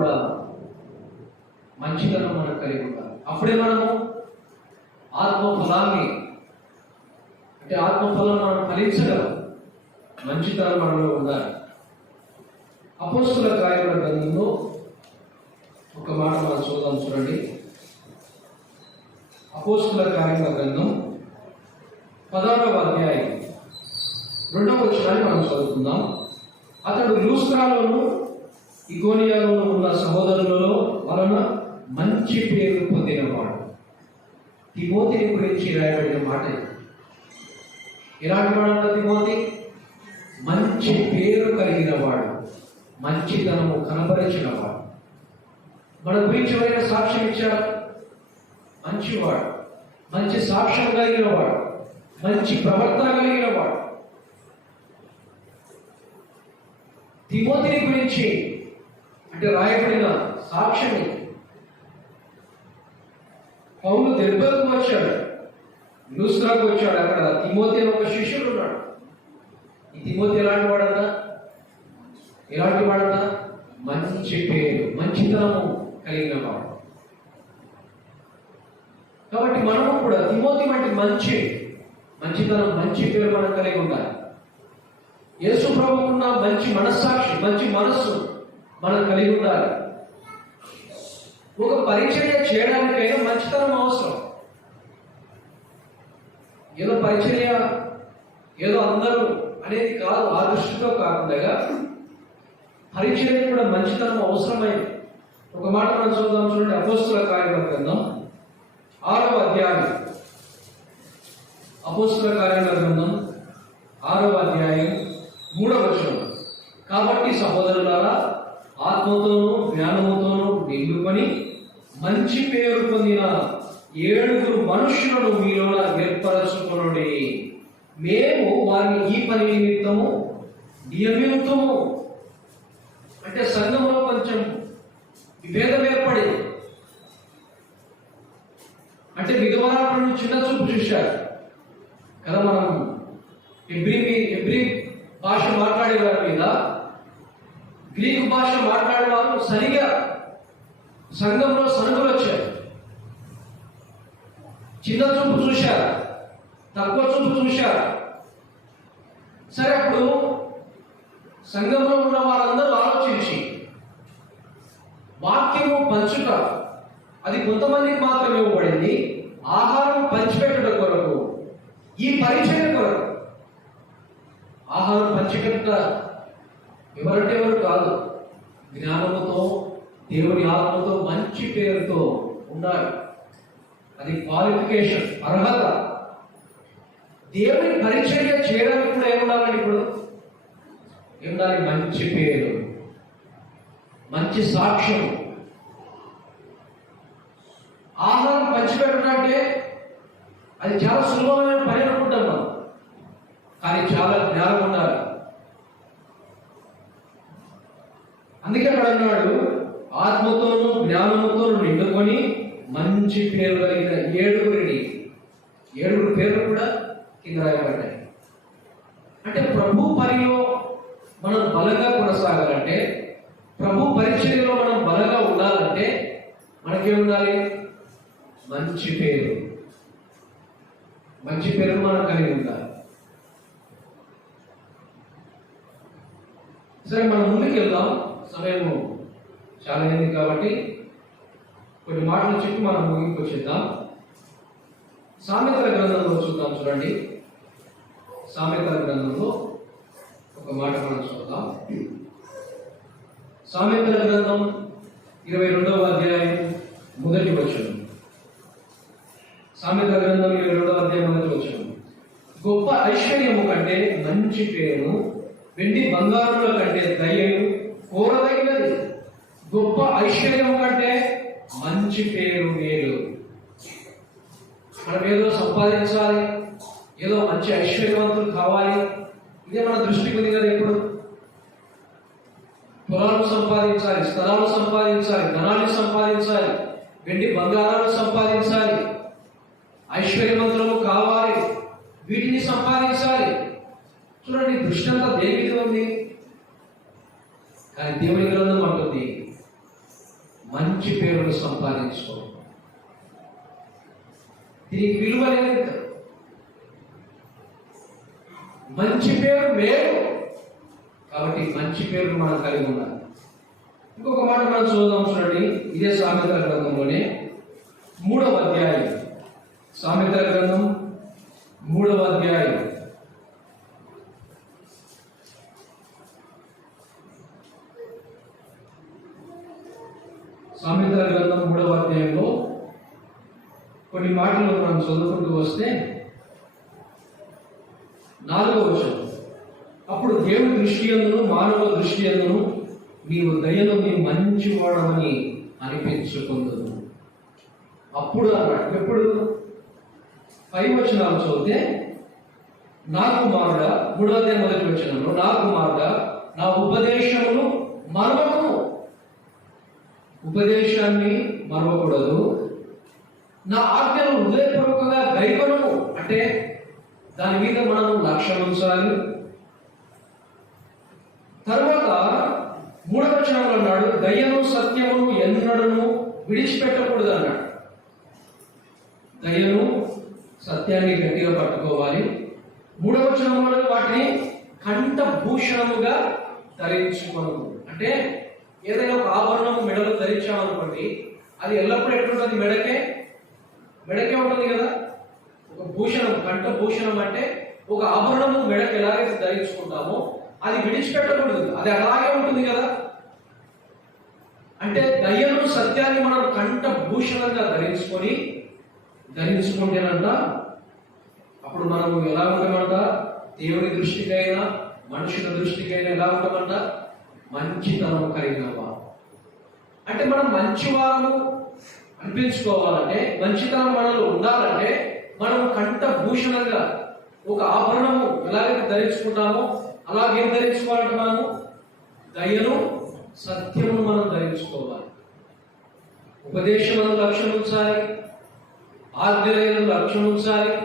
కూడా మంచితనం మనకు కలిగి ఉండాలి అప్పుడే మనము ఆత్మఫలాన్ని అంటే ఆత్మఫలం మనం ఫలించగలం. మంచితనం మనలో ఉండాలి. అపోస్తుల కార్యముల గ్రంథంలో ఒక మాట మనం చూద్దాం చూడండి. అపోస్తుల కార్యముల గ్రంథం పదహారవ అధ్యాయం రెండవ వచనాన్ని మనం చదువుకుందాం. అతడు లూస్త్రాలోను ఇగోనియాలో ఉన్న సహోదరులలో వలన మంచి పేరు పొందినవాడు. తిమోతిని గురించి రాయబడిన మాట ఇలాంటి ఎలాంటి తిమోతి? మంచి పేరు కలిగిన వాడు మంచితనము కనబరిచిన వాడు మన గురించి ఎవరైనా సాక్ష్యం ఇచ్చారు? మంచివాడు. మంచి సాక్ష్యం కలిగిన వాడు మంచి ప్రవర్తన కలిగిన వాడు తిమోతిని గురించి అంటే రాయబడిన సాక్ష్యమి పౌరులు దెబ్బకు వచ్చాడు. లూస్రాకు వచ్చాడు. అక్కడ తిమోతి ఒక శిష్యుడు ఉన్నాడు. ఈ తిమోతి ఎలాంటి వాడన్నా ఎలాంటి వాడన్నా మంచి పేరు మంచితనము కలిగిన వాడు. కాబట్టి మనము కూడా తిమోతి వంటి మంచి మంచితనం మంచి పేరు మనం కలిగి ఉండాలి. యేసు ప్రభుకున్న మంచి మనస్సాక్షి మంచి మనస్సు మనం కలిగి ఉండాలి. ఒక పరిచర్య చేయడానికైనా మంచితనం అవసరం. ఏదో పరిచర్య ఏదో అందరూ అనేది కాదు ఆ దృష్టితో కాకుండా పరిచర్య కూడా మంచితనం అవసరమైంది ఒక మాట మనం చూద్దాం చూడండి. అపోస్తుల కార్యక్రమం గ్రంథం ఆరవ అధ్యాయం. అపోస్తుల కార్యక్రమ గ్రంథం ఆరవ అధ్యాయం మూడవ వచనం. కాబట్టి సహోదరులారా ఆత్మతోనూ జ్ఞానముతోనూ నిలుపని మంచి పేరు పొందిన ఏడుగురు మనుషులను మీలో ఏర్పరచుకొనుడి. మేము వారిని ఈ పని నిమిత్తము నియమితము. అంటే సంఘంలో కొంచెం విభేదం ఏర్పడింది. అంటే విధవరాలను చిన్న చూపు చూశారు. కదా మనం ఎబ్రి ఎబ్రి భాష మాట్లాడేవారి మీద గ్రీకు భాష మాట్లాడే వారు సరిగా సంఘంలో సనుగులు వచ్చారు చిన్న చూపు చూశారు. తక్కువ చూపు చూశారు. సరే అప్పుడు సంఘంలో ఉన్న వారందరూ ఆలోచించి వాక్యము పంచుట అది కొంతమందికి మాత్రమే ఇవ్వబడింది. ఆహారం పంచిపెట్టడం కొరకు ఈ పరిచయం కొరకు. ఆహారం పంచిపెట్ట ఎవరంటే ఎవరు కాదు. జ్ఞానముతో దేవుని ఆత్మతో మంచి పేరుతో ఉండాలి. అది క్వాలిఫికేషన్ అర్హత. దేవుని పరిచర్య చేయడానికి కూడా ఏముండాలండి ఇప్పుడు? ఏముండాలి మంచి పేరు. మంచి సాక్ష్యం. ఆహారం పంచిపెట్టడం అది చాలా సులభమైన పని అనుకుంటాం మనం. కానీ చాలా జ్ఞానం ఉండాలి. అందుకే అక్కడ అన్నాడు ఆత్మతోనూ జ్ఞానముతోనూ నిండుకొని మంచి పేరు కలిగిన ఏడుగురిని. ఏడుగురు పేర్లు కూడా కింద రాయబడ్డాయి. అంటే ప్రభు పనిలో మనం బలంగా కొనసాగాలంటే ప్రభు పరిచర్యలో మనం బలంగా ఉండాలంటే మనకేం ఉండాలి మంచి పేరు. మంచి పేరు మనం కలిగి ఉండాలి. సరే మనం ముందుకు వెళ్దాం సమయం చాలా అయింది కాబట్టి కొన్ని మాటలు చెప్పి మనం ముగింపు వచ్చేద్దాం సామెతల గ్రంథంలో చూద్దాం చూడండి. సామెతల గ్రంథంలో ఒక మాట మనం చూద్దాం. సామెతల గ్రంథం ఇరవై రెండవ అధ్యాయం మొదటి వచనం. సామెత గ్రంథం ఇరవై రెండవ అధ్యాయం మొదటి వచనం. గొప్ప ఐశ్వర్యము కంటే మంచి పేరు వెండి బంగారముల కంటే దయ్యము కోరదగినది. గొప్ప ఐశ్వర్యం కంటే మంచి పేరు మేలు. మనం ఏదో సంపాదించాలి ఏదో మంచి ఐశ్వర్యవంతులు కావాలి. ఇదే మన దృష్టికి ఉంది కదా ఇప్పుడు పొలాలు సంపాదించాలి స్థలాలు సంపాదించాలి ధనాన్ని సంపాదించాలి వెండి బంగారాలు సంపాదించాలి. ఐశ్వర్యవంతులము కావాలి వీటిని సంపాదించాలి. చూడండి దృష్టి అంతా దేనికి ఉంది? కానీ దేవుని గ్రంథం అంటుంది మంచి పేరును సంపాదించుకో. దీనికి విలువ లేదు మంచి పేరు మేలు కాబట్టి మంచి పేరు మనం కలిగి ఉండాలి. ఇంకొక మాట మనం చూద్దాం చూడండి ఇదే సామెతల గ్రంథంలోనే మూడవ అధ్యాయం. సామెతల గ్రంథం మూడవ అధ్యాయం. సామెతల గ్రంథం మూడవ అధ్యాయంలో కొన్ని మాటలు మనం చదువుకుంటూ వస్తే నాలుగవ వచనం. అప్పుడు దేవుడి దృష్టి అందును మానవ దృష్టి అందును నీవు దయను నీ మంచివాడమని అనిపించుకుందను. అప్పుడు అన్నాడు. ఎప్పుడు? పై వచనాలు చదివితే నా కుమారుడ మూడవదే మొదటి వచనంలో నా కుమారుడ నా ఉపదేశమును మరవను. ఉపదేశాన్ని మరవకూడదు. నా ఆజ్ఞను హృదయపూర్వకంగా గైకొను అంటే దాని మీద మనం లక్ష్యం ఉంచాలి. తర్వాత మూడవ వచనంలో అన్నాడు దయ్యను సత్యమును ఎన్నడను విడిచిపెట్టకూడదు అన్నాడు. దయ్యను సత్యాన్ని గట్టిగా పట్టుకోవాలి. మూడవ వచనంలో వాటిని కంఠభూషణముగా ధరించుకోను అంటే ఏదైనా ఒక ఆభరణం మెడలో ధరించామనుకోండి అది ఎల్లప్పుడూ ఎట్లుంటుంది? మెడకే? మెడకే ఉంటుంది కదా? ఒక భూషణం కంఠభూషణం అంటే ఒక ఆభరణము మెడకు ఎలాగైతే ధరించుకుంటామో అది విడిచిపెట్టకూడదు. అది అలాగే ఉంటుంది కదా? అంటే దయ్యను సత్యాన్ని మనం కంఠభూషణంగా ధరించుకొని ధరించుకుంటేనంట అప్పుడు మనము ఎలా ఉంటామంట దేవుని దృష్టికైనా మనుషుల దృష్టికైనా ఎలా ఉంటామంట మంచితనం కలిగిన వారు అంటే మనం మంచివారు అనిపించుకోవాలంటే మంచితనం మనలో ఉండాలంటే మనం కంఠభూషణంగా ఒక ఆభరణము ఎలాగైతే ధరించుకుంటామో అలాగేం ధరించుకోవాలంటే మనము? దయను సత్యమును మనం ధరించుకోవాలి. ఉపదేశమును లక్ష్యం ఉంచాలి ఆజ్ఞలను లక్ష్యం ఉంచాలి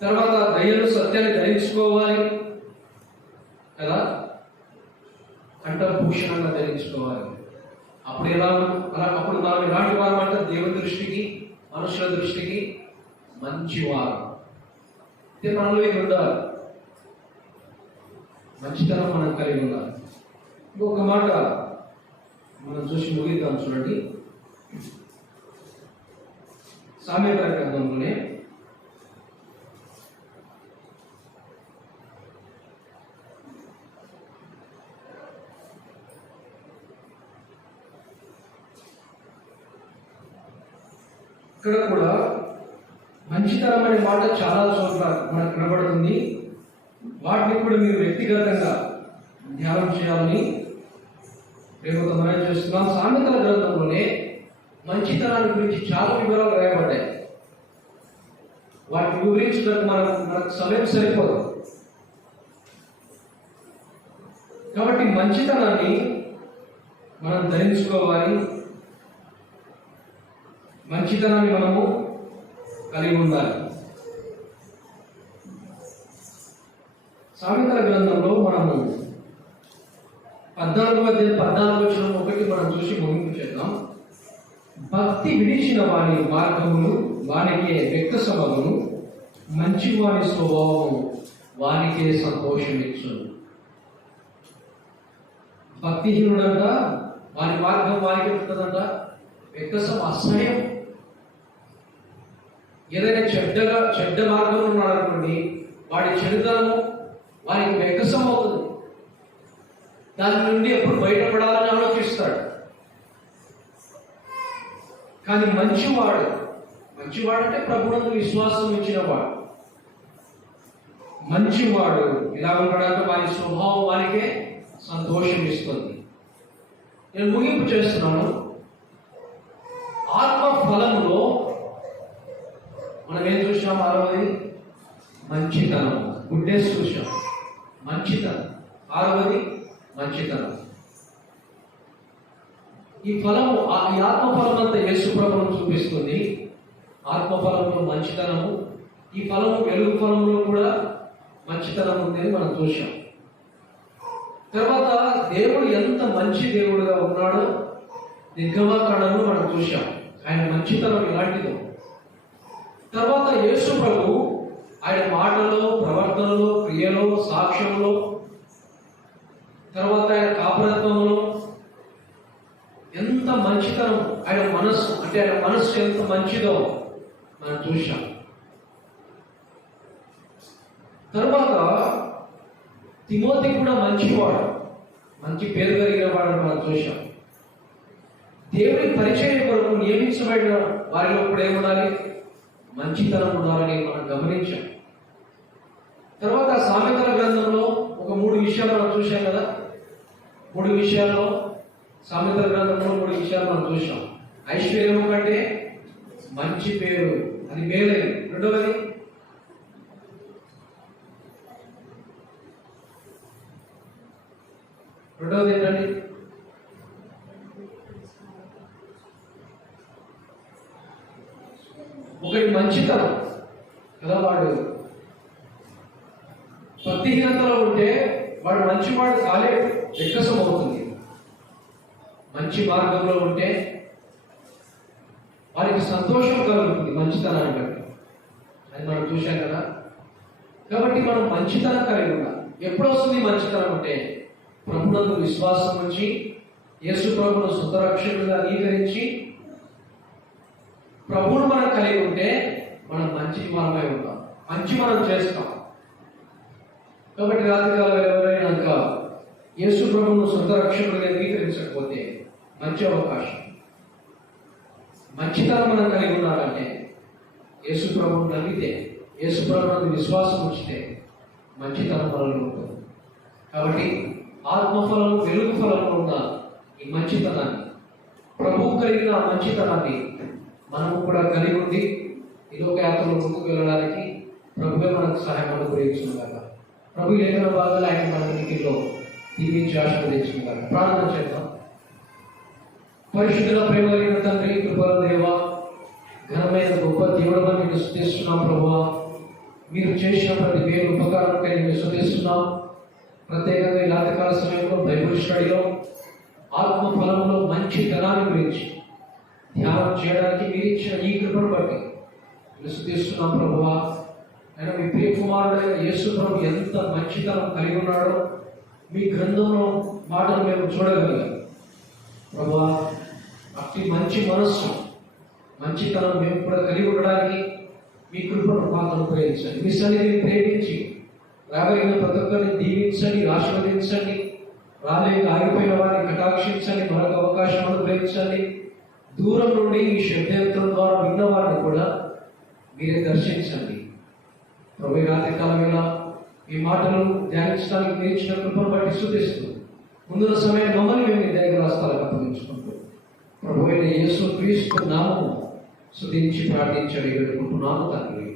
తర్వాత దయను సత్యాన్ని ధరించుకోవాలి. కదా? కంఠభూషణంగా ధరించుకోవాలి అప్పుడు ఎలా అలా అప్పుడు మనం ఎలాంటి వారం అంటే దేవుని దృష్టికి మనుషుల దృష్టికి మంచివారు ఇది మనలో ఇది ఉండాలి? మంచితనం మనం కలిగి ఉండాలి. ఇంకొక మాట మనం చూసి ముగిద్దాం చూడండి. సామెత గ్రంథంలోనే ఇక్కడ కూడా మంచితనం అనే మాట చాలా చోట్ల మనకు కనబడుతుంది వాటిని కూడా మీరు వ్యక్తిగతంగా ధ్యానం చేయాలని రేపు మనం చేస్తున్నాం. సామెతల గ్రంథంలోనే మంచితనాన్ని గురించి చాలా వివరాలు రాయబడ్డాయి. వాటిని వివరించడానికి మనకు మనకు సమయం సరిపోదు. కాబట్టి మంచితనాన్ని మనం ధరించుకోవాలి. మంచితనాన్ని మనము కలిగి ఉండాలి. సామెతల గ్రంథంలో మనము పద్నాలుగు మధ్య పద్నాలుగు వచ్చిన ఒకటి మనం చూసి ముగింపు చేద్దాం. భక్తి విడిచిన వాని మార్గమును వానికే వ్యక్త సభను మంచి వాని స్వభావం వానికే సంతోషమిచ్చు భక్తిహీనుడంట వాని మార్గం వానికి ఉంటుందంట వ్యక్తసం అసహ్యం. ఏదైనా చెడ్డగా చెడ్డ మార్గంలో ఉన్నాడనుకోండి వాడి చెడుతనము వారికి వికసం అవుతుంది. దాని నుండి ఎప్పుడు బయటపడాలని ఆలోచిస్తాడు. కానీ మంచివాడు మంచివాడు అంటే ప్రభునందు విశ్వాసం ఇచ్చినవాడు. మంచివాడు ఇలా ఉండడానికి వారి స్వభావం వారికే సంతోషం ఇస్తుంది నేను ముగింపు చేస్తున్నాను. ఆత్మ ఫలంలో మనం ఏం చూసాం ఆరవది? మంచితనం. గుడ్డేసి చూసాం మంచితనం. ఆరవది? మంచితనం. ఈ ఫలము ఆ- ఈ ఆత్మఫలం అంతా యేసు ప్రభువును చూపిస్తుంది. ఆత్మఫలంలో మంచితనము ఈ ఫలము వెలుగు ఫలంలో కూడా మంచితనం ఉందని మనం చూసాం తర్వాత దేవుడు ఎంత మంచి దేవుడుగా ఉన్నాడో నిర్గమాకాండంలో మనం చూసాం ఆయన మంచితనం ఎలాంటిదో. తర్వాత యేసు ప్రభు ఆయన మాటలో ప్రవర్తనలో క్రియలో సాక్ష్యంలో తర్వాత ఆయన కాపరత్వంలో ఎంత మంచితనం ఆయన మనస్సు అంటే ఆయన మనస్సు ఎంత మంచిదో మనం చూశాం. తర్వాత తిమోతి కూడా మంచివాడు మంచి పేరు కలిగిన వాడు మనం చూశాం. దేవుడి పరిచయం కొరకు నియమించబడిన వారిలో కూడా ఏముండాలి? మంచితనం ఉండాలని మనం గమనించాం. తర్వాత సామెతల గ్రంథంలో ఒక మూడు విషయాలు మనం చూశాం కదా? మూడు విషయాల్లో సామెతల గ్రంథంలో మూడు విషయాలు మనం చూసాం ఐశ్వర్యం కంటే మంచి పేరు అది మేలైన రెండవది? రెండవది ఏంటండి ఒకటి మంచితనం కదా వాడు? భక్తిహీనతలో ఉంటే వాడు మంచివాడు కాలే వికసం అవుతుంది మంచి మార్గంలో ఉంటే వారికి సంతోషం కలుగుతుంది మంచితనాన్ని బట్టి. అది మనం చూశాం కదా? కాబట్టి మనం మంచితనం కలిగి ఉండాలి. ఎప్పుడు వస్తుంది మంచితనం అంటే? ప్రభునందు విశ్వాసం ఉంచి యేసు ప్రభును సుతరక్షకులుగా అంగీకరించి ప్రభువును మనం కలిగి ఉంటే మనం మంచి మనమై ఉంటాం. మంచి మనం చేస్తాం. కాబట్టి రాత్రికాలం ఎవరైనా కనుక యేసు ప్రభువును సొంత రక్షకుడిగా అంగీకరించకపోతే మంచి అవకాశం. మంచితనం మనం కలిగి ఉన్నారంటే యేసు ప్రభువును నమ్మితే యేసు ప్రభువుని విశ్వాసం వచ్చితే మంచితనం మనలో ఉంటుంది. కాబట్టి ఆత్మఫలం వెలుగు ఫలంలో ఉన్న ఈ మంచితనాన్ని ప్రభువు కలిగిన ఆ మంచితనాన్ని మనము కూడా కలిగి ఉండి ఈ లోకయాత్రలో ముందుకు వెళ్ళడానికి ప్రభువే మనకు సహాయం అనుగ్రహించుగాక ప్రభు లేఖన భాగాలు ఆయన మన ఉనికిలో దీవించి ఆశీర్వదించుగాక ప్రార్థన చేద్దాం. పరిశుద్ధుల ప్రేమ కలిగిన తండ్రి కృపల దేవ ఘనమైన గొప్ప దేవుడు మీకు స్థుతిస్తున్నాం ప్రభు మీరు చేసిన ప్రతి మేలు ఉపకారంకై మేము స్థుతిస్తున్నాం ప్రత్యేకంగా ఈ రాతకాల సమయంలో బైబిల్ స్టడీలో ఆత్మ ఫలంలో మంచి ధనాన్ని గురించి ధ్యానం చేయడానికి మీరు ఇచ్చిన ఈ కృపను బట్టి మేము ప్రభువా ఆయన మీ ప్రియ కుమారుడైన యేసు ప్రభు ఎంత మంచితనం కలిగి ఉన్నాడో మీ గ్రంథంలో మాటలు మేము చూడగలిగాం. ప్రభా అతి మంచి మనస్సు మంచితనం మేము కూడా కలిగి ఉండడానికి మీ కృపను మాకు అనుగ్రహించండి మీ సన్నిధిని ప్రేమించి రాగలిగిన ప్రతి ఒక్కరిని దీవించండి ఆశీర్వదించండి రాలేక ఆగిపోయిన వారిని కటాక్షించండి మరొక అవకాశం అనుగ్రహించండి దూరం నుండి ఈ శబ్దయంత్రం ద్వారా విన్నవారిని కూడా మీరే దర్శించండి. ప్రభు ఈ రాత్రి కాలం ఈ మాటలను ధ్యానించడానికి మీరు కృపను బట్టి శుద్ధిస్తూ ముందున్న సమయం మమ్మల్ని మేము మీ దగ్గర రాస్తాలకు అప్పగించుకుంటూ ప్రభు అయిన యేసు క్రీస్తు నామము శుద్ధించి ప్రార్థించడం వేడుకుంటున్నాను తండ్రి.